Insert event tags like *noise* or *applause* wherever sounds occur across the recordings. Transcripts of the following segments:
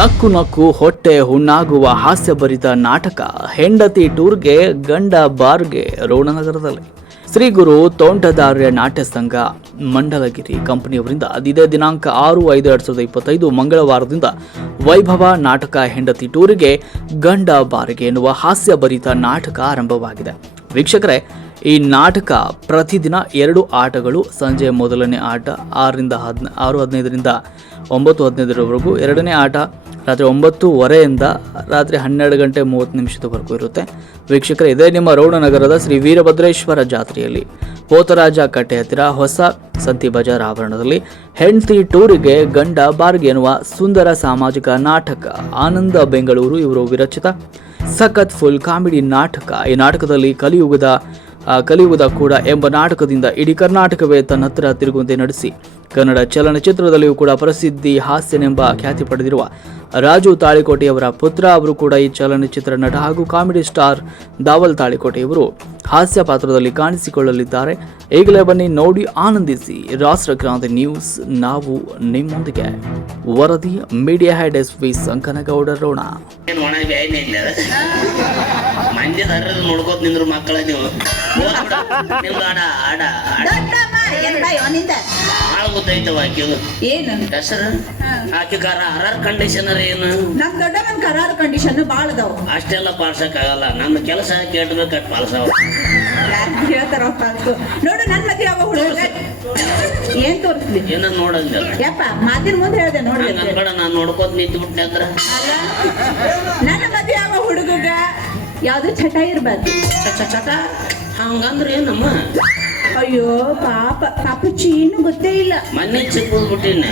ನಕ್ಕು ನಕ್ಕು ಹೊಟ್ಟೆ ಹುಣ್ಣಾಗುವ ಹಾಸ್ಯಭರಿತ ನಾಟಕ. ಹೆಂಡತಿ ಟೂರ್ಗೆ, ಗಂಡ ಬಾರ್ಗೆ, ರೋಣನಗರದಲ್ಲಿ. ಶ್ರೀ ಗುರು ತೋಂಟದಾರ್ಯ ನಾಟ್ಯ ಸಂಘ, ಮಂಡಲಗಿರಿ ಕಂಪನಿಯವರಿಂದ ಇದೇ ದಿನಾಂಕ ಆರು, ಐದು, ಎರಡ್ ಸಾವಿರದ ಇಪ್ಪತ್ತೈದು ಮಂಗಳವಾರದಿಂದ ವೈಭವ ನಾಟಕ ಹೆಂಡತಿ ಟೂರಿಗೆ, ಗಂಡ ಬಾರಿಗೆ ಎನ್ನುವ ಹಾಸ್ಯಭರಿತ ನಾಟಕ ಆರಂಭವಾಗಿದೆ. ವೀಕ್ಷಕರೇ, ಈ ನಾಟಕ ಪ್ರತಿದಿನ ಎರಡು ಆಟಗಳು ಸಂಜೆ ಮೊದಲನೇ ಆಟ ಆರರಿಂದ ಹದಿನ, ಆರು, ಹದಿನೈದರಿಂದ ಒಂಬತ್ತು, ಹದಿನೈದರವರೆಗೂ ಎರಡನೇ ಆಟ ರಾತ್ರಿ ಒಂಬತ್ತುವರೆಯಿಂದ ರಾತ್ರಿ ಹನ್ನೆರಡು ಗಂಟೆ ಮೂವತ್ತು ನಿಮಿಷದವರೆಗೂ ಇರುತ್ತೆ. ವೀಕ್ಷಕರ, ಇದೇ ನಿಮ್ಮ ರೌಡನಗರದ ಶ್ರೀ ವೀರಭದ್ರೇಶ್ವರ ಜಾತ್ರೆಯಲ್ಲಿ ಪೋತರಾಜ ಕಟ್ಟೆ ಹತ್ತಿರ ಹೊಸ ಸಂತಿ ಬಜಾರ್ ಆವರಣದಲ್ಲಿ ಹೆಂಡತಿ ಟೂರಿಗೆ ಗಂಡ ಬಾರ್ಗೆ ಎನ್ನುವ ಸುಂದರ ಸಾಮಾಜಿಕ ನಾಟಕ, ಆನಂದ ಬೆಂಗಳೂರು, ಇವರು ವಿರಚಿತ ಸಖತ್ ಫುಲ್ ಕಾಮಿಡಿ ನಾಟಕ. ಈ ನಾಟಕದಲ್ಲಿ ಕಲಿಯುಗದ ಕಲಿಯುಗದ ಕೂಡ ಎಂಬ ನಾಟಕದಿಂದ ಇಡೀ ಕರ್ನಾಟಕವೇ ತನ್ನ ಹತ್ತಿರ ತಿರುಗುವಂತೆ ನಡೆಸಿ, ಕನ್ನಡ ಚಲನಚಿತ್ರದಲ್ಲಿಯೂ ಕೂಡ ಪ್ರಸಿದ್ಧಿ, ಹಾಸ್ಯನೆಂಬ ಖ್ಯಾತಿ ಪಡೆದಿರುವ ರಾಜು ತಾಳಿಕೋಟೆಯವರ ಪುತ್ರ ಅವರು ಕೂಡ ಈ ಚಲನಚಿತ್ರ ನಟ ಹಾಗೂ ಕಾಮಿಡಿ ಸ್ಟಾರ್ ದಾವಲ್ ತಾಳಿಕೋಟೆ ಇವರು ಹಾಸ್ಯ ಪಾತ್ರದಲ್ಲಿ ಕಾಣಿಸಿಕೊಳ್ಳಲಿದ್ದಾರೆ. ಈಗಲೇ ಬನ್ನಿ, ನೋಡಿ, ಆನಂದಿಸಿ. ರಾಷ್ಟ್ರಕ್ರಾಂತಿ ನ್ಯೂಸ್, ನಾವು ನಿಮ್ಮೊಂದಿಗೆ. ವರದಿ, media head S V Sankanagouda Ron ಏನ್ ಒಣ ಬ್ಯಾಯ್ನೆ ಇಲ್ಲ? ಅದು. ಮಂದಿ ಹರ್ರದ್ ನೋಡ್ಕೋತ ನಿಂದ್ರು ಮಕ್ಕಳ ನೀವು. ಭಾಳ ಗೊತ್ತೈತವ ಆಕಿದು ಏನು? ಹೆಸರು? ಆಕಿ ಕಾರ ಹರರ್ ಕಂಡೀಷನರ್ ಏನು? ನಮ್ ದೊಡ್ಡವನ್ ಕರಾರ್ ಕಂಡೀಷನ್ ಭಾಳ ಅದಾವ. ಅಷ್ಟೆಲ್ಲ ಪಾಲ್ಸಕ್ ಆಗಲ್ಲ ನನ್ನ ಕೆಲಸ ಕೇಳ್ಬೇಕು ಅಟ್ ಪಾಲ್ಸವ. ಯಾರು ಹೇಳ್ತಾರ ನೋಡು ನನ್ ಮದ್ವೆ ಯಾವ ಹುಡುಗ ಏನ್ ತೋರಿಸ್ಲಿ? ಏನ ನೋಡಂಗಿಲ್ಲ. ಯಪ್ಪ ಮಾತಿನ ಮುಂದೆ ಹೇಳ್ದೆ ನೋಡಿ. ನನ್ನ ಅನ್ಬೇಡ ನಾನು ನೋಡ್ಕೋತ ನಿಂತು ಬಿಟ್ಟೆ ಅಂದ್ರ. ನನ್ನ ಮದ್ವೆ ಆಗೋ ಹುಡುಗಗ ಯಾವ್ದು ಚಟ ಇರ್ಬಾರ್ದು. ಚಟ? ಹಂಗಂದ್ರ ಏನಮ್ಮ? ಅಯ್ಯೋ ಪಾಪ ಪಾಪ ಚೀನು ಗೊತ್ತೇ ಇಲ್ಲ. ಮನೆ ಚಿಕ್ಕಬಿಟ್ಟಿನ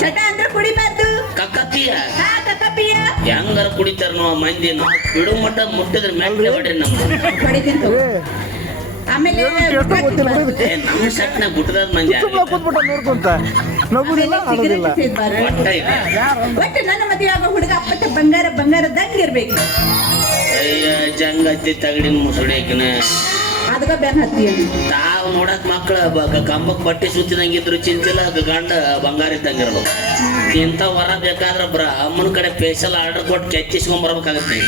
ಚಟ ಅಂದ್ರೆ ಕುಡಿಬಾರ್ದು. ಕಕ್ಕತ್ತಿಯ ಹಾ ಕಕ್ಕಪ್ಪಿಯ. ಹೆಂಗಾರ ಕುಡಿತಾರ ನಾವು ಮಂದಿ ನಾವು ಬಿಡು ಮಟ್ಟ ಮುಟ್ಟಿದ್ರ ಮೇಲೆ ಹೊಡ್ರಿ ಹೊಡಿತೀನಿ ತಗೋ. ಆಮೇಲೆ ಗೊತ್ತಾಗ್ತಿರ್ಬಾರ್ದು. ಏ, ನಮ್ಮ ಸಟ್ನ ಗುಟ್ಟದ ಮಂದಿ. ಕೂತ್ಬಿಟ್ಟ ನೋಡ್ಕೊಂತ. ನಗುದಿಲ್ಲ ಆಮೇಲೆ ಆಡೋದಿಲ್ಲ ಸಿಗರೇಟ್ ಸೇದ್ಬಾರ್ದು. ಒಟ್ಟ ಇಲ್ಲ. ಒಟ್ಟು ನನ್ನ ಮದುವೆ ಆಗೋ ಹುಡುಗ ಅಪ್ಪಟ ಬಂಗಾರ ಬಂಗಾರದಂಗ ಇರ್ಬೇಕು. ಅಯ್ಯ ಜಂಗತ್ತಿ ತಗಡಿನ ಮುಸುಡಿಕಿನ ಅದಕ್ಕ ಬೆನ್ ಹತ್ತಿ. ತಾವ್ ನೋಡಕ್ ಮಕ್ಳ ಕಂಬಕ್ ಬಟ್ಟೆ ಸುತ್ತಿದಂಗಿದ್ರು ಚಿಂತಿಲ್ಲ ಅದು ಗಂಡ ಬಂಗಾರ ಇದ್ದಂಗಿರ್ಬೇಕು. ಇಂಥ ವರ ಬೇಕಾದ್ರೆ ಬ್ರ ಅಮ್ಮನ ಕಡೆ ಸ್ಪೆಷಲ್ ಆರ್ಡರ್ ಕೊಟ್ಟು ಕೆಚ್ಚಿಸ್ಕೊಂಡ್ ಬರ್ಬೇಕಾಗತ್ತೆ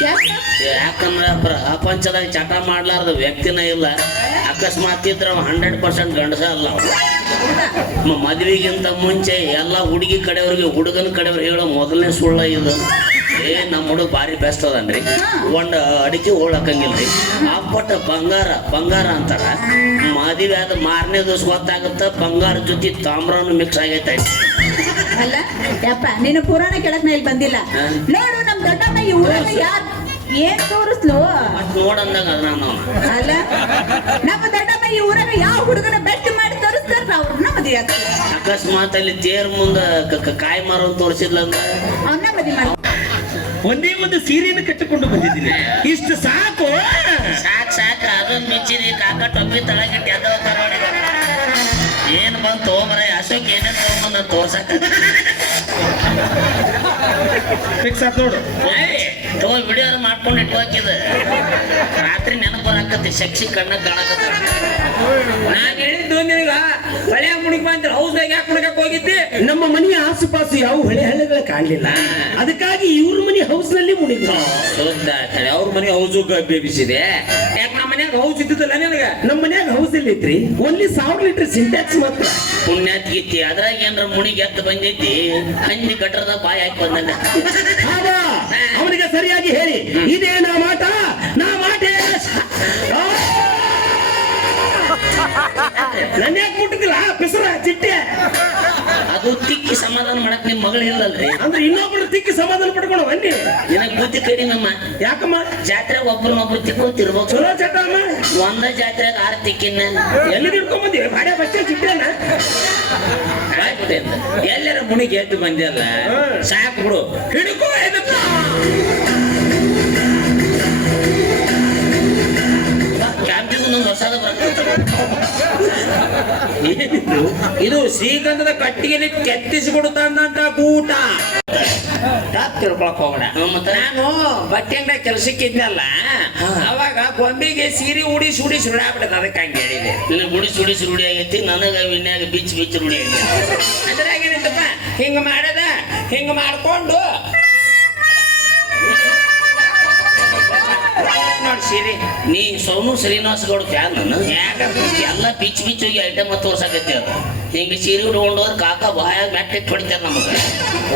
ಯಾಕಂದ್ರೆ ಪ್ರಪಂಚದಾಗ ಚಟ ಮಾಡ್ಲಾರ್ದ ವ್ಯಕ್ತಿನ ಇಲ್ಲ. ಅಕಸ್ಮಾತ್ ಇದ್ರ ಹಂಡ್ರೆಡ್ ಪರ್ಸೆಂಟ್ ಗಂಡಸ ಅಲ್ಲ ಮದ್ವಿಗಿಂತ ಮುಂಚೆ ಎಲ್ಲ ಹುಡುಗಿ ಕಡೆಯವ್ರಿಗೆ ಹುಡುಗನ ಕಡೆಯವ್ರು ಹೇಳೋ ಮೊದಲನೇ ಸುಳ್ಳ ಇದು. ಏ ನಮ್ಮ ಹುಡುಗ ಭಾರಿ ಬೆಸ್ಟ್ ಅದನ್ರಿ. ಒಂದ್ ಅಡಿಕೆ ಹೋಳಕಂಗಿಲ್ರಿ ಅಪ್ಪಟ ಬಂಗಾರ ಬಂಗಾರ ಅಂತಾರ. ಮದುವೆ ಆದ ಮಾರನೇ ದಿವಸ ಗೊತ್ತಾಗುತ್ತ ಬಂಗಾರ ಜೊತೆ ತಾಮ್ರನು ಮಿಕ್ಸ್ ಆಗೈತೆ ಅಲ್ಲ ಯಪ್ಪ ನೀನು ಪುರಾಣ ಕೆಳಕ್ ಮೇಲೆ ಇಲ್ಲಿ ಬಂದಿಲ್ಲ. ನೋಡು ನಮ್ ದೊಡ್ಡಮ್ಮ ಈ ಊರಲ್ಲಿ ಯಾರ್ ಏನ್ ತೋರಿಸ್ಲು? ನೋಡಂದಾಗ ಅದ ನಾನು. ಅಲ್ಲ ನಮ್ಮ ದೊಡ್ಡಮ್ಮ ಈ ಊರಾಗ ಯಾವ ಹುಡುಗನ ಬೆಸ್ಟ್ ಮಾಡಿ ತೋರಿಸ್ತಾರ ಅವ್ರನ್ನ ಮದುವೆ ಅಕಸ್ಮಾತ್ ಅಲ್ಲಿ ತೇರ್ ಮುಂದ ಕಾಯಿ ಮಾರೋ ತೋರಿಸಿದ್ಲ ಅಂದ್ರೆ ಅವನ್ನ ಮದುವೆ ಒಂದೇ ಒಂದು ಸೀರೆಯನ್ನು ಕಟ್ಟಿಕೊಂಡು ಬಂದಿದ್ದೀನಿ. ಇಷ್ಟು ಸಾಕು ಸಾಕು ಸಾಕು ಅದನ್ನ ಮಿಚ್ಚಿರಿ ಕಾಕ ಟೊಪ್ಪಿ ತಳಗಿಟ್ಟು ಅದೋ ಕರೋಡಿ ಏನ್ ಬಂತು ತೋಮರ ಅಶೋಕ್ ಏನೇನ್ ತಗೊಂಬಂದ ತೋರ್ಸಕ ಫಿಕ್ಸ್ ಆತ್ ನೋಡು. ತಗೋ ವಿಡಿಯೋ ಮಾಡ್ಕೊಂಡು ಇಟ್ಕೋಕಿದ ರಾತ್ರಿ ನೆನಪು ಬರಾಕತ್ತಿ ಶಕ್ಷಿ ಕಣ್ಣ ಕಾಣಕತ್ತ. ನಾನು ಹೇಳಿದ್ದು ನಿನಗ ಹಳೆ ಮುಣಿಗ್ ಬಂದ್ರೆ ಹೌಸ್ದಾಗ ಯಾಕೆ ಮುಣಗಕ್ ಹೋಗಿದ್ದೆ? ನಮ್ಮ ಮನೆಯ ಆಸುಪಾಸು ಯಾವ ಹಳೆ ಹಳ್ಳಿಗಳ ಕಾಣಲಿಲ್ಲ. ಅದಕ್ಕಾಗಿ ಇವ್ರ ಮನೆ ಹೌಸ್ನಲ್ಲಿ ಕಡೆ ಅವ್ರ ಮನೆ ಹೌಸು ಬೇಬಿಸಿದೆ ಯಾಕೆ ನಮ್ಮ ಮನ್ಯಾಗ ಹೌಸ್ ಇದ್ದಿದ್ದಲ್ಲ ನಿನಗ? ನಮ್ಮ ಮನ್ಯಾಗ ಹೌಸ್ ಇಲ್ಲ ಇತ್ರಿ ಓನ್ಲಿ ಸಾವಿರ ಲೀಟರ್ ಸಿಂಟ್ಯಾಕ್ಸ್ ಮಾತ್ರ. ಪುಣ್ಯಾತ್ ಗಿತ್ತಿ ಅದ್ರಾಗ ಏನ್ರ ಮುಣಿಗೆ ಎತ್ತ ಬಂದೈತಿ ಹಂದಿ ಗಟ್ರದ ಬಾಯಿ ಹಾಕಿ ಬಂದಂಗ ಸರಿಯಾಗಿ ಹೇಳಿ. ಇದೇ ನಾ ಮಾಟ ನಾ ಮಾಟೆ. ನನ್ನೇ ಮುಟ್ಟಿದಿಲ್ಲ? ಪಿಸರ ಚಿಟ್ಟೆ. ಅದು ತಿಕ್ಕಿ ಸಮಾಧಾನ ಮಾಡಕ್ ನಿಮ್ ಮಗಳು ಇಲ್ಲಲ್ರಿ. ಅಂದ್ರೆ ಇನ್ನೊಬ್ರು ತಿಕ್ಕಿ ಸಮಾಧಾನ ಪಡ್ಕೊಂಡು ಬನ್ನಿ. ನಿನಗ್ ಬುದ್ಧಿ ಕಡಿಮಮ್ಮ ಯಾಕಮ್ಮ? ಜಾತ್ರೆ ಒಬ್ರನ್ನೊಬ್ರು ತಿಕ್ಕೊಂತಿರ್ಬೋದು. ಚಲೋ ಚಟ ಅಮ್ಮ ಒಂದ ಜಾತ್ರೆ ಆರ್ ತಿಕ್ಕಿನ. ಎಲ್ಲಿ ಹಿಡ್ಕೊಂಬಂದಿ? ಬಾಡ ಬಚ್ಚೆ ಚಿಟ್ಟೆನ? ಎಲ್ಲರ ಮುಣಿಗೆ ಎದ್ದು ಬಂದಿಲ್ಲ ಸಾಕು ಬಿಡು. ಹಿಡ್ಕೋ. ಇದು ಶ್ರೀಗಂಧದ ಕಟ್ಟಿಗೆನೆ ಕೆತ್ತಿಸಿಬಿಡುತ್ತಂತ ಕೂಟ. ಊಟ ತಿಳ್ಕೊಳಕ್ ಹೋಗೋಣ. ನಾನು ಬಟ್ಟೆ ಅಂಗಡಿ ಕೆಲ್ಸಕ್ಕಿದ್ನಲ್ಲ ಅವಾಗ ಗೊಂಬೆಗೆ ಸೀರೆ ಉಡಿ ಉಡಿಸಿ ಬಿಡಾಬಿಡದ ಅದಕ್ಕೆ ಹಂಗೆ ಹೇಳಿದೆ. ನಿನ್ನ ಗುಡಿಸಿ ಸುಡಿ ರೂಢಿ ಆಗೈತಿ ನನಗ ವಿನ್ಯಾಗ ಬಿಚ್ಚಿ ಬಿಚ್ಚಿ ರೂಢಿ ಆಗೈತಿ. ಅದ್ರಾಗ ಏನಂತಪ್ಪ ಹಿಂಗ ಮಾಡದ ಹಿಂಗ ಮಾಡ್ಕೊಂಡು ಸೀರೆ ನೀ ಸೋನು ಶ್ರೀನಿವಾಸ ಗೌಡ ಫ್ಯಾನ್ ನಾನು ಎಲ್ಲ ಬಿಚ್ ಬಿಚ್ಚಿ ಹೋಗಿ ಐಟಮ್ ತೋರ್ಸಕತ್ತಿ ಅದು. ಹಿಂಗೆ ಸೀರೆ ಉಟ್ಕೊಂಡು ಹೋದ್ರೆ ಕಾಕ ಬಾಯಾಗ ಮ್ಯಾಟ್ ಹೊಡಿತಾರೆ ನಮಗೆ.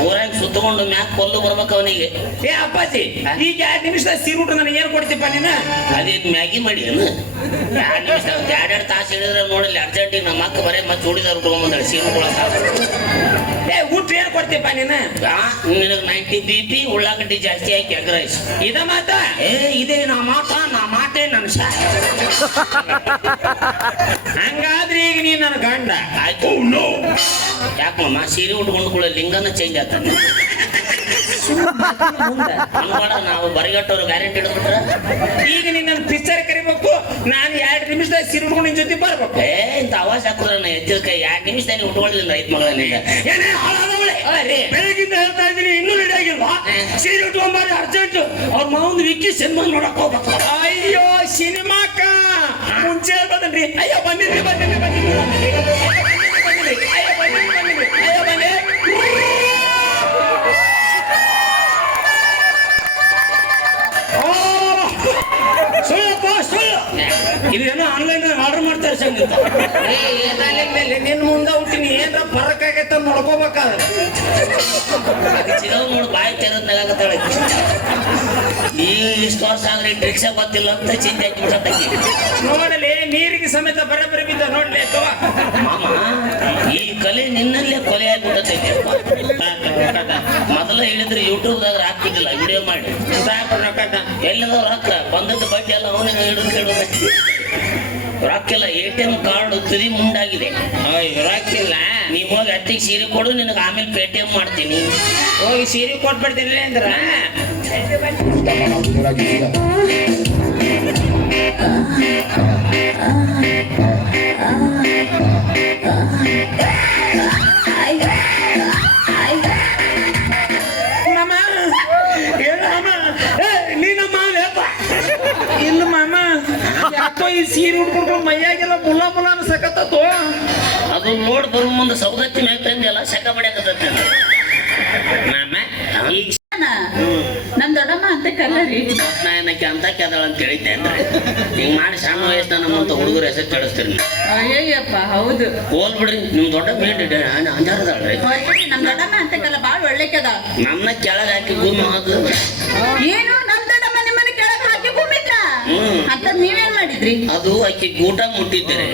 ಊರಾಗ ಸುತ್ತಕೊಂಡು ಮ್ಯಾಕ್ ಕೊಲ್ಲು ಬರ್ಬೇಕು ಅವನಿಗೆ. ಏ ಅಪ್ಪಾಜಿ ಈಗ ಎರಡು ನಿಮಿಷ ಸೀರೆ ಉಟ್ಟು ನನಗೆ ಏನು ಕೊಡ್ತೀಪ್ಪ ನೀನು? ಅದೇ ಮ್ಯಾಗಿ ಮಾಡಿ ಏನು? ಎರಡು ನಿಮಿಷ ಎರಡೆರಡು ತಾಸು ಹೇಳಿದ್ರೆ ನೋಡಲಿ ಅರ್ಜೆಂಟಿಗೆ ನಮ್ಮ ಅಕ್ಕ ಬರೇ ಮತ್ತೆ ಚೂಡಿದಾರ ಉಟ್ಕೊಂಬಂದಾಳೆ ಸೀರೆ ಉಟ್ಕೊಳಕ್ಕೆ ಏ ಊಟ ಏನು ಕೊಡ್ತೀಪ್ಪ ನೀನು? ನಿನಗೆ ನೈಂಟಿ ಬಿ ಪಿ ಉಳ್ಳಾಗಡ್ಡಿ ಜಾಸ್ತಿ ಹಾಕಿ ಎಗ್ ರೈಸ್ ಇದ ಮಾತಾ? ಏ ಇದೇ ನಾ ಮಾತ. ನಾ ಮಾತೇ ನನ್ನ ಹಂಗಾದ್ರೆ ಈಗ ನೀ ನನ್ನ ಗಂಡ. ಆಯ್ತು ಯಾಕಮ್ಮ ಸೀರೆ ಉಟ್ಕೊಂಡು ಕೂಡ ಲಿಂಗನ ಚೇಂಜ್ ಆಗ್ತಾನೆ. ನಾವು ಬರಿಗಟ್ಟವ್ರು ಗ್ಯಾರಂಟಿ ಹಿಡಿದ್ಬಿಟ್ರೆ ಈಗ ನಿನ್ನ ನನ್ನ ಪಿಕ್ಚರ್ ಕರಿಬೇಕು ನಾನು ಎರಡು ನಿಮಿಷದಾಗ ಸೀರೆ ಉಟ್ಕೊಂಡು ನಿನ್ ಜೊತೆ ಬರ್ಬೇಕು. ಏ ಇಂತ ಅವಾಜ್ ನಾ ಎತ್ತಿದ ಕೈ ಎರಡು ನಿಮಿಷದಲ್ಲಿ ಉಟ್ಕೊಳ್ಳಿಲ್ಲ ರೈತ ಮಗಳ ನೀಗ ಏನೇ ಹಾಳಾದವಳೆ? ಬೆಳಗಿಂದ ಹೇಳ್ತಾ ಇದ್ದೀನಿ ಇನ್ನೂ ರೆಡಿ ಆಗಿಲ್ವಾ? ಸೀರೆ ಉಟ್ಕೊಂಬಾರಿ ಅರ್ಜೆಂಟ್ ಅವ್ರ ಮಾವನ್ ವಿಕ್ಕಿ ಸಿನಿಮಾ ನೋಡಕ್ ಹೋಗ್ಬೇಕು. ಅಯ್ಯೋ ಸಿನಿಮಾಕ ಮುಂಚೆ ಬಂದ್ರಿ ಅಯ್ಯೋ ಬಂದಿದ್ರಿ ಬಂದಿದ್ರಿ ಬಂದಿದ್ರಿ ಬಂದಿದ್ರಿ ಇದೇನೋ ಆನ್ಲೈನ್ ಆರ್ಡರ್ ಮಾಡ್ತಾರೆ ಸಂಗೀತ. ನಿನ್ನ ಮುಂದೆ ಹುಟ್ಟಿನಿ ಏನ್ರ ಫರಕ್ ಆಗೈತ ನೋಡ್ಕೋಬೇಕಾದ್ರೆ. ನೋಡು ಬಾಯಿ ತೆರದ್ನಾಗತ್ತಾಳೆ ಈ ಇಷ್ಟು ವರ್ಷ ಆದ್ರೆ ರಿಕ್ಷಾ ಗೊತ್ತಿಲ್ಲ ಅಂತ ಚಿಂತೆ ಹಾಕಿ ನೋಡಲಿ ನೀರಿಗೆ ಸಮೇತ ಬರಬರಿ ಬಿದ್ದ ನೋಡ್ಲಿ ಈ ಕಲೆ ನಿನ್ನಲ್ಲೇ ಕೊಲೆ ಆಗ್ಬಿಟ್ಟೈತೆ. ಮೊದಲ ಹೇಳಿದ್ರೆ ಯೂಟ್ಯೂಬ್ದಾಗ ಹಾಕ್ತಿದ್ದಿಲ್ಲ ವಿಡಿಯೋ ಮಾಡಿ. ಎಲ್ಲದ ರೊಕ್ಕ ಬಂದದ್ದು ಬಗ್ಗೆ ಎಲ್ಲ ಅವನಿಗೆ ಹಿಡಿದು ಕೇಳುದು ರೊಕ್ಕ ಎಲ್ಲ ಎ ಟಿ ಎಂ ಕಾರ್ಡ್ ತುದಿ ಮುಂಡಾಗಿದೆ. ರೊಕ್ಕಿಲ್ಲ ನೀವ್ ಹೋಗಿ ಅತ್ತಿಗೆ ಸೀರೆ ಕೊಡು ನಿನಗೆ ಆಮೇಲೆ ಪೇಟಿಎಂ ಮಾಡ್ತೀನಿ. ಹೋಗಿ ಸೀರೆ ಕೊಟ್ಬಿಡ್ತೀನಿ ಅಂದ್ರ? ಉಟ್ಕೊಂಡು ಮೈಯಾಗೆಲ್ಲ ಮುಲ್ಲ ಮುಲ್ಲ ಅನ್ಸಕತ್ತೋ ಅದು ನೋಡ್ ಬರೋ ಮುಂದೆ ಸೌದತ್ತಿ ಮ್ಯಾಗ ತಂದೆಲ್ಲ ಸೆಕ ಬಡಿಯಕತ್ತೈತೆ. ಈಗ ನಮ್ ದೊಡ್ಡಮ್ಮ ಅಂತ ಕಲ್ಲರಿ. ನಾ ಏನಕ್ಕೆ ಅಂತ ಕೆದಾಳ ಅಂತ ಹೇಳಿದ್ದೆ ಅಂದ್ರೆ ಹಿಂಗ್ ಮಾಡಿ ಸಣ್ಣ ವಯಸ್ಸಿನ ನಮ್ಮಂತ ಹುಡುಗರ ಹೆಸರು ಕೇಳಿಸ್ತೀರಿ ಅಯ್ಯಯ್ಯಪ್ಪ ಹೌದು. ಹೋಲ್ ಬಿಡ್ರಿ ನಿಮ್ ದೊಡ್ಡ ಮೀಟ್ ಅಂಜಾರದಾಳ್ರಿ ಹೊರ್ಟ್ಬಿಡಿ, ನಮ್ ದೊಡ್ಡಮ್ಮ ಅಂತ ಕಲ್ಲ ಬಾಳ್ ಒಳ್ಳೆಕದ ನನ್ನ ಕೆಳಗೆ ಹಾಕಿ ಗುಮ್ಮ ಏನು ನಮ್ ದೊಡ್ಡಮ್ಮ ನಿಮ್ಮನ್ನ ಕೆಳಗ್ ಹಾಕಿ ಕುಮ್ಮಿದ್ರ ಹ್ಮ್. ಅಂತ ನೀವೇನ್ ಮಾಡಿದ್ರಿ? ಅದು ಆಕೆ ಗೂಟ ಮುಟ್ಟಿದ್ರಿ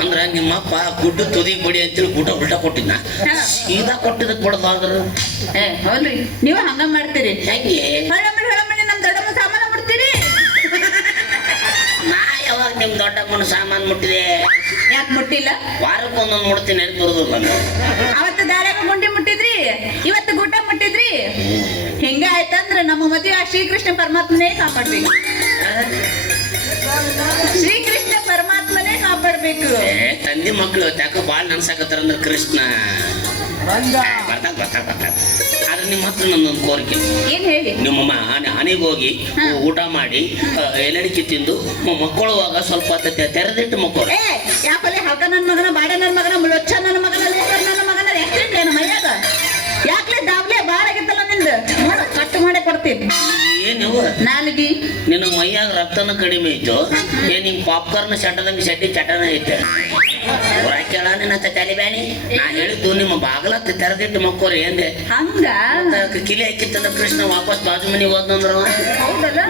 ಅಂದ್ರ ನಿಮ್ಮಪ್ಪ ಗುಡ್ಡ ತುದಿ ಬಡಿ ಅಂತೇಳಿ ಗುಡ್ಡ ಉಲ್ಟಾ ಕೊಟ್ಟಿದ್ನ. ಸೀದಾ ಕೊಟ್ಟಿದ್ದಕ್ ಬಿಡದಾದ್ರ. ಏ ಹೌದ್ರಿ. ನೀವು ಹಂಗ ಮಾಡ್ತೀರಿ. ಹೆಂಗೆ ಹೊಳಮಣಿ ಹೊಳಮಣಿ ನಮ್ ದೊಡ್ಡಮ್ಮ ಸಾಮಾನ ಮುಡ್ತೀರಿ ನಾ ಯಾವಾಗ ನಿಮ್ ದೊಡ್ಡಮ್ಮನ ಸಾಮಾನ್ ಮುಟ್ಟಿದೆ? ಯಾಕೆ ಮುಟ್ಟಿಲ್ಲ? ವಾರಕ್ಕೊಂದೊಂದು ಮುಡ್ತೀನಿ ಅಂತ ಬರೋದಿಲ್ಲ. ಅವತ್ತು ದಾರ್ಯಾಗ ಗುಂಡಿ ಮುಟ್ಟಿದ್ರಿ ಇವತ್ತು ಗುಡ್ಡ ಮುಟ್ಟಿದ್ರಿ. ಆಯ್ತಂದ್ರ ನಮ್ಮ ಮಧ್ಯೆ ಆ ಶ್ರೀಕೃಷ್ಣ ಪರಮಾತ್ಮನೇ ಕಾಪಾಡ್ಬೇಕು. ಶ್ರೀಕೃಷ್ಣ ಪರಮಾತ್ಮನೇ ಕಾಪಾಡ್ಬೇಕು. ತಂದೆ ಮಕ್ಕಳು ಮಕ್ಳು ಯಾಕೋ ಬಾಳ್ ನನ್ಸಾಕತ್ತಾರ ಅಂದ್ರೆ ಕೃಷ್ಣ. ಬರ್ತಾಗ ಬರ್ತಾಗ ಬರ್ತಾಗ ಆದ್ರೆ ನಿಮ್ಮ ಹತ್ರ ನನ್ನೊಂದು ಕೋರಿಕೆ. ಏನ್ ಹೇಳಿ? ನಿಮ್ಮ ಮನೆಗೆ ಹೋಗಿ. ಊಟ ಮಾಡಿ ಎಲ್ಲಡಿಕೆ ಎಲೆಡಿಕೆ ತಿಂದು ಮಕ್ಕಳುವಾಗ ಸ್ವಲ್ಪ ತೆರೆದಿಟ್ಟು ಮಕ್ಕಳು. ಏ ಯಾಕಲೆ ಹಲ್ಕ ನನ್ ಮಗನ ಬಾಡ ನನ್ನ ಮಗನ ಮುಳೊಚ್ಚ ನನ್ನ ಮಗನ ಲೇಖರ್ ನನ್ನ ಮಗನ ಎಷ್ಟಿಂದ ಮೈಯಾಗ? ಯಾಕಲೇ ದಾವ್ಲೆ ಬಾಳ ಆಗಿತ್ತಲ್ಲ ನಿಂದು? ನೋಡ ಕಟ್ ಮಾಡೇ ಕೊಡ್ತೀನಿ. ಏನಿವ ನಾಲ್ಗಿ. ನಿನ್ನ ಮೈಯಾಗ ರಕ್ತನ ಕಡಿಮೆ ಇತ್ತು ಏನ್ ನಿಮ್ ಪಾಪ್ಕಾರ್ನ್ ಶಟದಂಗ ಶೆಟ್ಟಿ ಚಟನ ಐತೆ? ಕೇಳ ನಿನ್ನ ತಲೆ ನಾನು ನಾ ಹೇಳಿದ್ದು ನಿಮ್ಮ ಬಾಗಲ ತೆರೆದಿಟ್ಟು ಮಕ್ಕಳು ಏನ್ದೆ ಹಂಗ? ಕಿಲಿ ಹಾಕಿತ್ತಂದ್ರ ಕೃಷ್ಣ ವಾಪಸ್ ಬಾಜು ಮನೆಗೆ ಹೋದ್ನಂದ್ರ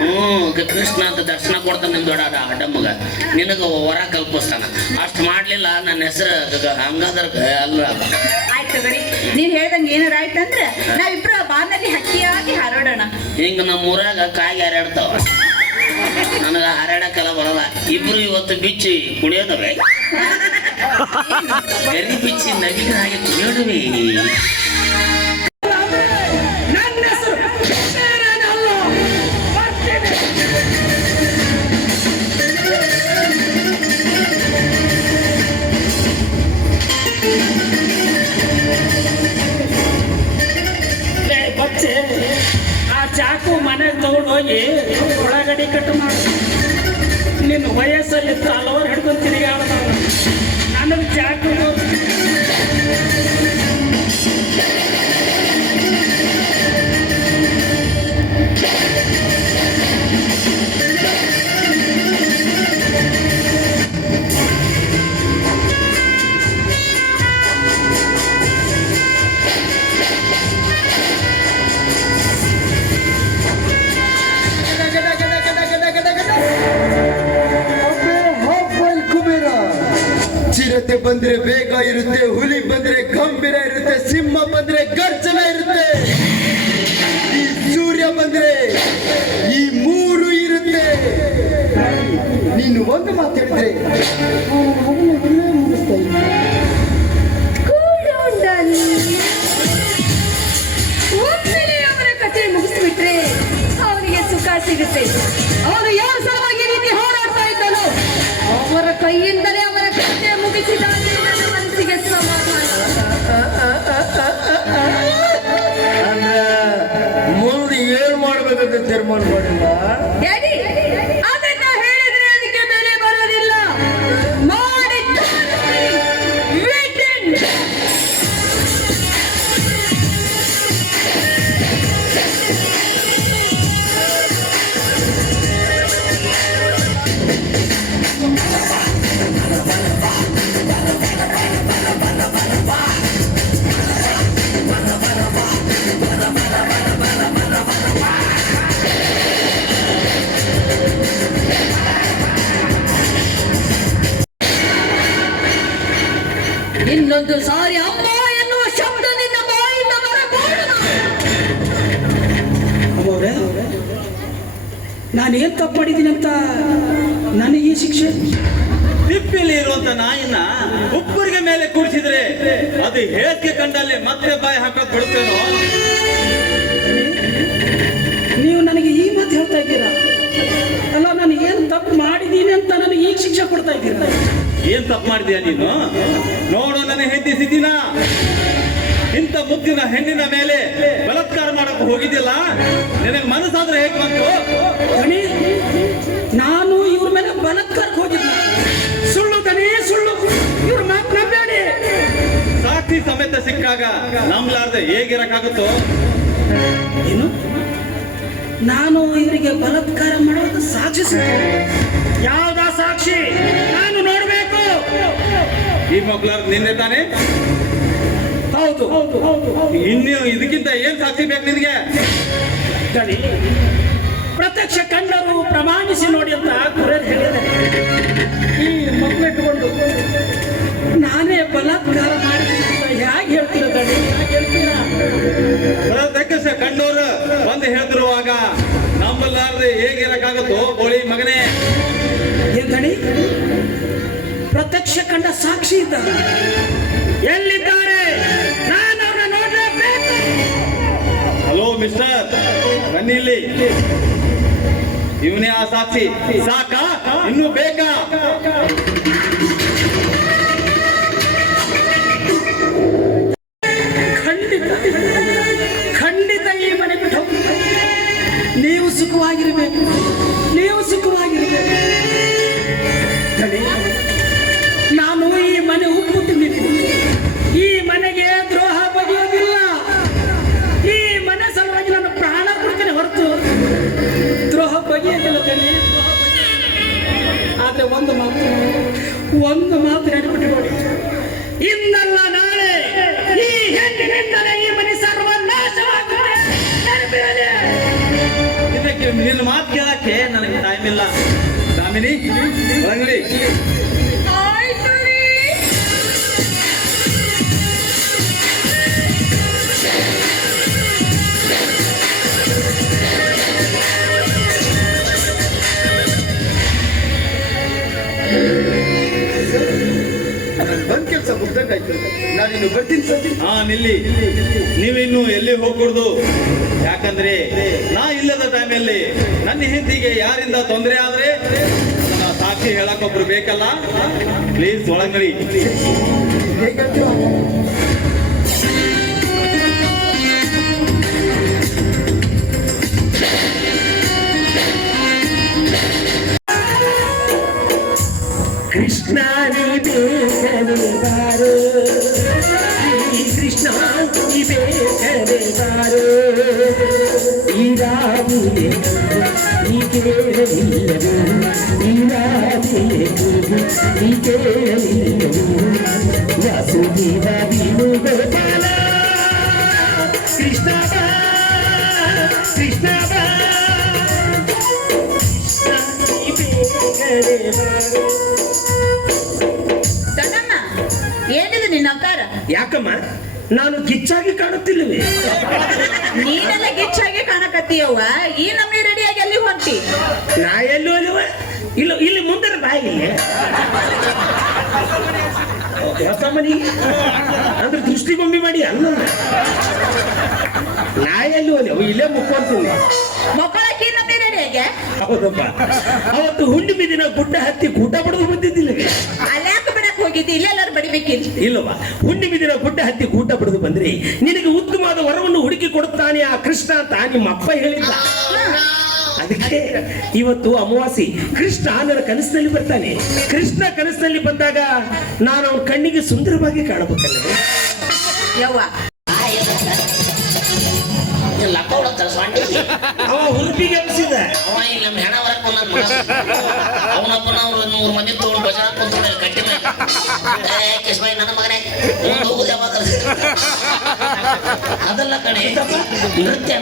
ಹ್ಮ್ ಕೃಷ್ಣ ಅಂತ ದರ್ಶನ ಕೊಡ್ತಾನೆ ನಿಮ್ ದೊಡ್ಡ ಅಡ- ಅಡ್ಡಮ್ಮಗ. ನಿನಗ ವರ ಕಲ್ಪಿಸ್ತಾನ. ಅಷ್ಟ್ ಮಾಡ್ಲಿಲ್ಲ ನನ್ನ ಹೆಸರು ಹಂಗಾದ್ರ ಅಲ್ಲ. ತಗೊಳ್ಳಿ ನೀವ್ ಹೇಳ್ದಂಗ ಏನಾರ ಆಯ್ತಂದ್ರ ನಾವಿಬ್ರು ಬಾನಲ್ಲಿ ಹಕ್ಕಿಯಾಗಿ ಹಾರೋಡೋಣ. ಹಿಂಗ ನಮ್ಮ ಊರಾಗ ಕಾಯಿ ಹಾರಾಡ್ತಾವ. ನನಗ ಹಾರಾಡಕ್ಕೆಲ್ಲ ಬರಲ್ಲ. ಇಬ್ರು ಇವತ್ತು ಬಿಚ್ಚಿ ಕುಡಿಯೋದವೆ. *laughs* ಬೆರಿ ಬಿಚ್ಚಿ ನವಿರಾಗಿ ಕುಡಿಯೋದವೆ. ಚಾಕು ಮನೆಗೆ ತಗೊಂಡು ಹೋಗಿ ಉಳ್ಳಾಗಡ್ಡಿ ಕಟ್ ಮಾಡಿ. ನಿನ್ನ ವಯಸ್ಸಲ್ಲಿ ಹಲವಾರು ಹಿಡ್ಕೊಂಡು ತಿರುಗಾಡ ನನಗೆ ಚಾಕು ಬಂದ್ರೆ ಬೇಗ ಇರುತ್ತೆ, ಹುಲಿ ಬಂದ್ರೆ ಗಂಭೀರ ಇರುತ್ತೆ, ಸಿಂಹ ಬಂದ್ರೆ ಗರ್ಜನ ಇರುತ್ತೆ. ಈ ಸೂರ್ಯ ಬಂದ್ರೆ ಈ ಮೂರು ಇರುತ್ತೆ. ನೀನು ಒಂದು ಮಾತು ಹೇಳಿದ್ರೆ ಒಮ್ಮೆಲೆ ಅವರ ಕಥೆ ಮುಗಿಸ್ಬಿಟ್ರೆ ಅವನಿಗೆ ಸುಖ ಸಿಗುತ್ತೆ. తీర్మానం పడిందా? ಇನ್ನೊಂದು ಸಾರಿ ಅಮ್ಮ ಎನ್ನುವ ಶಬ್ದ ನಿನ್ನ ಬಾಯಿಂದ ಬರಬಾರದು ನಾನು. ನಾನೇನ್ ತಪ್ಪು ಮಾಡಿದ್ದೀನಿ ಅಂತ ನನಗೆ ಈ ಶಿಕ್ಷೆ? ತಿಪ್ಪಿಲಿ ಇರುವಂತ ನಾಯಿನ ಉಪ್ಪರಿಗೆ ಮೇಲೆ ಕೂಡಿಸಿದ್ರೆ ಅದು ಹೇಳಕ್ಕೆ ಕಂಡಲ್ಲಿ ಮತ್ತೆ ಬಾಯಿ ಹಾಕೋದ್ ಬಿಡುತ್ತೇನೋ ನೀವು ನನಗೆ ಈ ಮಾತು ಹೇಳ್ತಾ ಇದ್ದೀರಾ? ಅಲ್ಲ ನಾನು ಏನು ತಪ್ಪು ಮಾಡಿದ್ದೀನಿ ಅಂತ ನನಗೆ ಈಗ ಶಿಕ್ಷೆ ಕೊಡ್ತಾ ಇದ್ದೀರಾ? ಏನ್ ತಪ್ಪು ಮಾಡಿದ್ಯಾ ನೀನು? ನೋಡು ನನ್ನ ಹೆಂಡತಿ ಸಿದ್ದಿನ. ಇಂಥ ಮುದ್ದಿನ ಹೆಣ್ಣಿನ ಮೇಲೆ ಬಲತ್ಕಾರ ಮಾಡಕ್ ಹೋಗಿದ್ದಿಲ್ಲ ನಿನಗೆ ಮನಸ್ಸಾದ್ರೆ ಹೇಗೆ ಬಂತು? ನಾನು ಇವ್ರ ಮೇಲೆ ಬಲತ್ಕಾರಕ್ಕೆ ಹೋಗಿದ್ದೆ. ಸುಳ್ಳು ಗಣಿ ಸುಳ್ಳು. ಇವ್ರ ಮಾತು ನಂಬೇಡಿ ಸಾಕ್ಷಿ ಸಮೇತ ಸಿಕ್ಕಾಗ ನಂಬಲಾರ್ದೆ ಹೇಗಿರಕ್ಕಾಗುತ್ತೋ? ಏನು? ನಾನು ಇವರಿಗೆ ಬಲತ್ಕಾರ ಮಾಡೋದು ಸಾಕ್ಷಿ ಯಾವ್ದ ಸಾಕ್ಷಿ? ಈ ಮಗ್ಲಾರ್ ನಿನ್ನೆ ತಾನೇ? ಹೌದು. ಇನ್ನು ಇದಕ್ಕಿಂತ ಏನ್ ಸಾಕ್ಷಿ ಬೇಕು ನಿನಗೆ? ಪ್ರತ್ಯಕ್ಷ ಕಂಡರು ಪ್ರಮಾಣಿಸಿ ನೋಡಿ ಅಂತ ಕುರೇರ್ ಹೇಳಿದೆ. ಈ ಇಟ್ಕೊಂಡು ನಾನೇ ಬಲಾತ್ಕಾರ ಮಾಡಿದ್ದೀನಿ ಅಂತ ಹೇಗೆ ಹೇಳ್ತೀರ ತಾನೆ ಹೇಗೆ ಹೇಳ್ತೀರಾ? ಪ್ರತ್ಯಕ್ಷ ಕಂಡೋರು ಬಂದು ಹೇಳ್ತಿರುವಾಗ ನಂಬಲಾರ್ದೆ ಹೇಗಿರಕ್ಕಾಗುತ್ತೋ ಬೋಳಿ ಮಗನೇ. ಏನ್ ಗಣಿ ಪ್ರತ್ಯಕ್ಷ ಕಂಡ ಸಾಕ್ಷಿ ಇದ್ದಾರೆ ಎಲ್ಲಿದ್ದಾರೆ? ನಾನು ಅವ್ರನ್ನ ನೋಡ್ಲೇಬೇಕು. ಹಲೋ ಮಿಸ್ಟರ್ ಬನ್ನಿ ಇಲ್ಲಿ. ಇವನೇ ಆ ಸಾಕ್ಷಿ. ಸಾಕಾ? ಇನ್ನು ಬೇಕಾ? ನಿನ್ನ ಮಾತು ಕೇಳಕ್ಕೆ ನನಗೆ ಟೈಮ್ ಇಲ್ಲ. ದಾಮಿನಿ ಒಳಗಡಿ. ಬಂದ್ ಕೆಲಸ ಮುಗ್ದಂಗಾಯ್ತು ನಾನಿನ್ನು ಬರ್ತೀನಿ ಸರ್ ಹಾ ನಿಲ್ಲಿ. ನೀವಿನ್ನು ಎಲ್ಲಿ ಹೋಗ್ಕೊಡ್ದು ಯಾಕಂದ್ರೆ ನಾ ಇಲ್ಲದ ಟೈಮಲ್ಲಿ ನನ್ನ ಹೆಂಡತಿಗೆ ಯಾರಿಂದ ತೊಂದರೆ ಆದ್ರೆ ಸಾಕ್ಷಿ ಹೇಳಕ್ ಒಬ್ರು ಬೇಕಲ್ಲ ಪ್ಲೀಸ್ ಒಳಗಡಿ ಕೃಷ್ಣ ನೀ ಕೇಳಲಿಲ್ಲವೋ ಈ ರಾಧೆ ನೀ ಕೇಳಲಿಲ್ಲವೋ ವಾಸುದೇವ ವಿನು ಗೋಪಾಲ ಕೃಷ್ಣ ಬಾ ಕೃಷ್ಣ ಬಾ ಕೃಷ್ಣ ನೀ ಬೇಕನೆ ಬಾರೋ ದೊಡ್ಡಮ್ಮ ಯಾಕಮ್ಮ ನಾನು ಗಿಚ್ಚಾಗಿ ಕಾಣುತ್ತಿಲ್ಲವೇ ನೀನೆಲ್ಲ ಗಿಚ್ಚಾಗಿ ಕಾಣಕತ್ತೀಯವ್ವ ಈ ನಮ್ನಿ ಎಲ್ಲಿ ನಾ ಎಲ್ಲೂ ಇಲ್ಲ ಇಲ್ಲಿ ಮುಂದೆ ಬಾಯಿ ಇಲ್ಲಿ. ಹೊಸ ಮನಿ? ಅಂದ್ರೆ ದೃಷ್ಟಿಗೊಂಬಿ ಮಾಡಿ ಅಲ್ಲ. ನಾ ಎಲ್ಲೂ ಅಲ್ವ ಇಲ್ಲೇ ಮುಕ್ಕೊಂತೀನಿ. ಹೌದಪ್ಪ. ಅವತ್ತು ಹುಣ್ಣಿಮೆ ದಿನ ಗುಡ್ಡ ಹತ್ತಿ ಊಟ ಬಡದು ಬಂದಿದ್ದಿಲ್ಲ ಹೋಗಿದ್ದಿ? ಇಲ್ಲೆಲ್ಲಾರು ಬಡಿಬೇಕಿಲ್ಲ ಇಲ್ಲವಾ ಹುಣ್ಣಿಮೆ ದಿನ ಗುಡ್ಡ ಹತ್ತಿ ಊಟ ಪಡೆದು ಬಂದ್ರಿ. ನಿನಗೆ ಉತ್ತಮವಾದ ವರವನ್ನು ಹುಡುಕಿ ಕೊಡುತ್ತಾನೆ ಆ ಕೃಷ್ಣ ಅಂತ ನಿಮ್ಮ ಅಪ್ಪ ಹೇಳಿದ್ದ. ಅದಕ್ಕೆ ಇವತ್ತು ಅಮಾವಾಸಿ ಕೃಷ್ಣ ನನ್ನ ಕನಸಿನಲ್ಲಿ ಬರ್ತಾನೆ. ಕೃಷ್ಣ ಕನಸಿನಲ್ಲಿ ಬಂದಾಗ ನಾನು ಅವನ ಕಣ್ಣಿಗೆ ಸುಂದರವಾಗಿ ಕಾಣಬೇಕಲ್ಲವೇ? ಯವ್ವ. ಅವ ಹುರುಪಿಗೆ ಅವ ಇಲ್ಲಿ ನಮ್ಮ ಹೆಣ ಹೊರಕ್ ಬಂದ ಅವನಪ್ಪನ ಅವ್ರು ನೂರು ಮಂದಿ ತಗೊಂಡು ಕೃಷ್ಣ ನನ್ನ ಮಗನೇ. ಹೋಗುದು ಯಾವಾಗ? ಅದಲ್ಲ ಕಣೆ ನೃತ್ಯ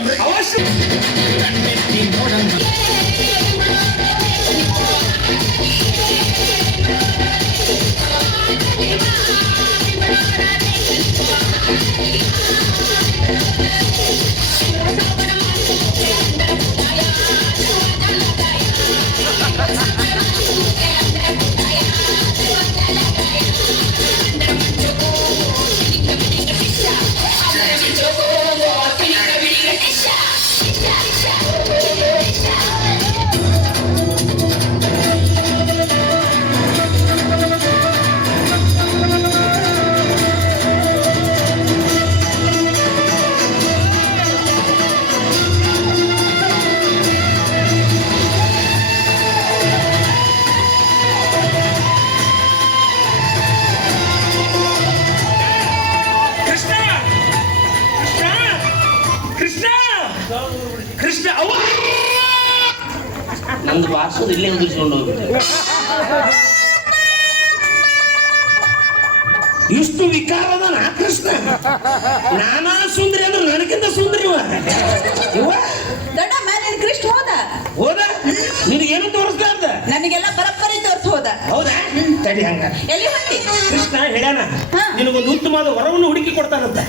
ಹಂಗ. ಎಲ್ಲಿ ಹೋಗ್ತಿ ಕೃಷ್ಣ ಹೇಳ್ಯಾನ ಹಾ. ನಿನಗೊಂದು ಉತ್ತಮವಾದ ವರವನ್ನು ಹುಡುಕಿ ಕೊಡ್ತಾನಂತ.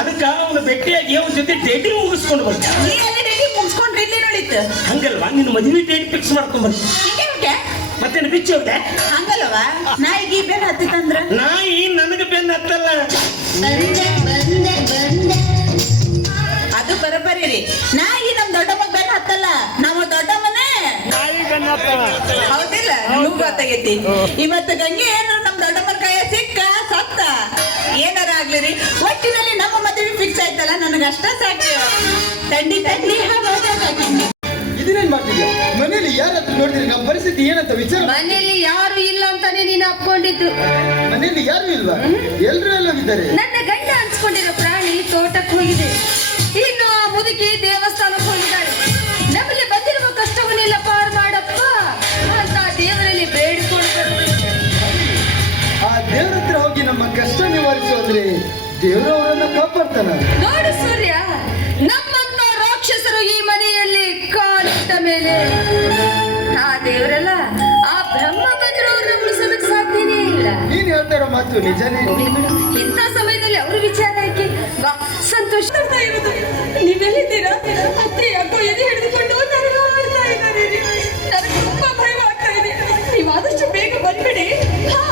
ಅದಕ್ಕ ಅವನು ಭೇಟಿಯಾಗಿ ಅವನ ಜೊತೆ ಡೇಟಿಂಗ್ ಮುಗಿಸ್ಕೊಂಡು ಬರ್ತಾನೆ ಮುಗಿಸ್ಕೊಂಡ್ರಿ ಇಲ್ಲಿ ನೋಡಿತ್ತು ಹಂಗಲ್ವಾ? ನಿನ್ನ ಮದುವೆ ಡೇಟ್ ಫಿಕ್ಸ್ ಮಾಡ್ಕೊಂಡ್ ಬರ್ತೀನಿ ಮತ್ತೇನು ಬಿಚ್ಚಿ ಹೋಗ್ತೆ ಹಂಗಲ್ವ? ನಾಯಿಗೆ ಈ ಬೇರೆ ಹತ್ತಿತ್ತಂದ್ರ? ನಾಯಿ ನನಗೆ ಬೆನ್ನ ಹತ್ತಲ್ಲ. ಅದು ಬರಬರಿ ರೀ ನಾಯಿ ನಮ್ ದೊಡ್ಡಮ್ಮ ಬೇರೆ ಹತ್ತಲ್ಲ. ನಮ್ಮ ದೊಡ್ಡಮ್ಮನೇ ಹೌದಿಲ್ಲ ಗೊತ್ತಾಗೈತಿ ಇವತ್ತು ಗಂಗೆ ಏನು ನಮ್ ದೊಡ್ಡಮ್ಮನ ಕೈಯ ಸಿಕ್ಕ ಸತ್ತ. ಏನಾರ ಆಗ್ಲಿ ರೀ ಒಟ್ಟಿನಲ್ಲಿ ನಮ್ಮ ಮದುವೆ ಫಿಕ್ಸ್ ಆಯ್ತಲ್ಲ? ನನಗೆ ಅಷ್ಟ ಸಾಕು. ತಂಡಿ ತಂಡಿ. ಇದನ್ನೇನ್ ಮಾಡ್ತಿದ್ಯಾ ಮನೇಲಿ ನಮ್ಮ ಪರಿಸ್ಥಿತಿ ಏನಂತ ವಿಚಾರ ಮನೆಯಲ್ಲಿ ಯಾರು ಇಲ್ಲ ಅಂತಾನೆ ನೀನು ಅಪ್ಕೊಂಡಿದ್ದು ಮನೇಲಿ ಯಾರು ಇಲ್ವಾ? ಎಲ್ರು ಎಲ್ಲ ಇದ್ದಾರೆ ನನ್ನ ಗಂಡ ಅನ್ಸ್ಕೊಂಡಿರೋ ಪ್ರಾಣಿ ತೋಟಕ್ಕೆ ಹೋಗಿದೆ. ಕಾಪಾಡ್ತಾನ ನೋಡು ಸೂರ್ಯ ನಮ್ಮಂತ ರಾಕ್ಷಸರು ಈ ಮನೆಯಲ್ಲಿ ಕಾಲಿಟ್ಟ ಮೇಲೆ ಆ ದೇವರಲ್ಲ ಆ ಬ್ರಹ್ಮ ಬಂದ್ರು ಅವ್ರನ್ನ ಉಳಿಸೋದಕ್ಕೆ ಸಾಧ್ಯನೇ ಇಲ್ಲ. ನೀನ್ ಹೇಳ್ತಾ ಇರೋ ಮಾತು ನಿಜನೇ? ಇಂಥ ಸಮಯದಲ್ಲಿ ಅವ್ರ ವಿಚಾರ ಯಾಕೆ? ಬಾ ಸಂತೋಷ. ತರ್ತಾ ಇರೋದು ನೀವೆಲ್ಲಿದ್ದೀರಾ? ಅತ್ತೆ ಅಕ್ಕ ಎದೆ ಹಿಡಿದುಕೊಂಡು ನನಗೆ ಮಾಡ್ತಾ ಇದ್ದಾರೆ. ನನಗೆ ತುಂಬಾ ಭಯ ಆಗ್ತಾ ಇದೆ. ನೀವು ಆದಷ್ಟು ಬೇಗ ಬಂದ್ಬಿಡಿ. ಹಾ